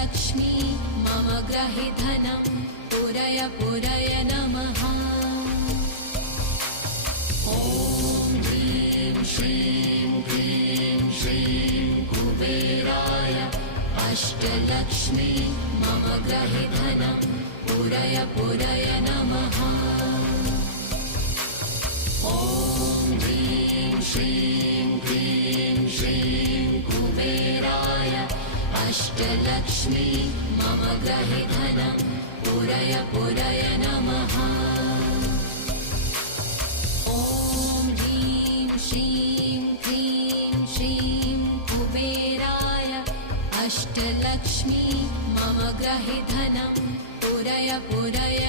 अष्टलक्ष्मी मम ग्रहे धनं पुरय पुरय नमः। ॐ ह्रीं श्रीं क्लीं श्रीं कुबेराय अष्टलक्ष्मी मम ग्रहे धनं पुरय पुरय नमः। ॐ ह्रीं श्रीं क्लीं श्रीं कुबेराय अष्टलक्ष्मी मम ग्रहे धनं पुरय पुरय नमः। ॐ ह्रीं श्रीं क्लीं श्रीं कुबेराय अष्टलक्ष्मी मम ग्रहे धनं पुरय पुरय